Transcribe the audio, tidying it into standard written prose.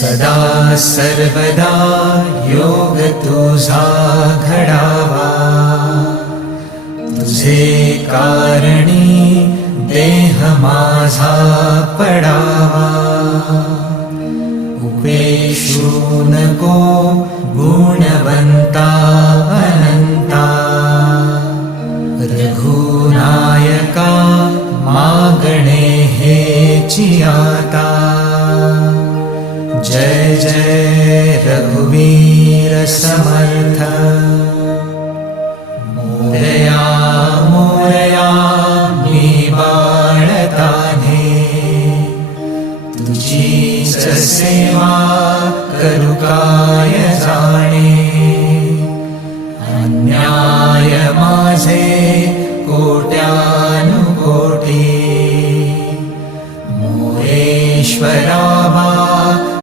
सदा सर्वदा योग तुझा घडावा, तुझे कारणी देह माझा पडावा. उपेशू नको गुणवंता अनंता, रघुनायका मागणे हेची आता. जय जय रघुवीर समर्थ. मोरया मोरया मी बाळताने, तुझीच सेवा करू काय जाणे. अन्याय माझे कोट्यानुकोटी, मोरेश्वरा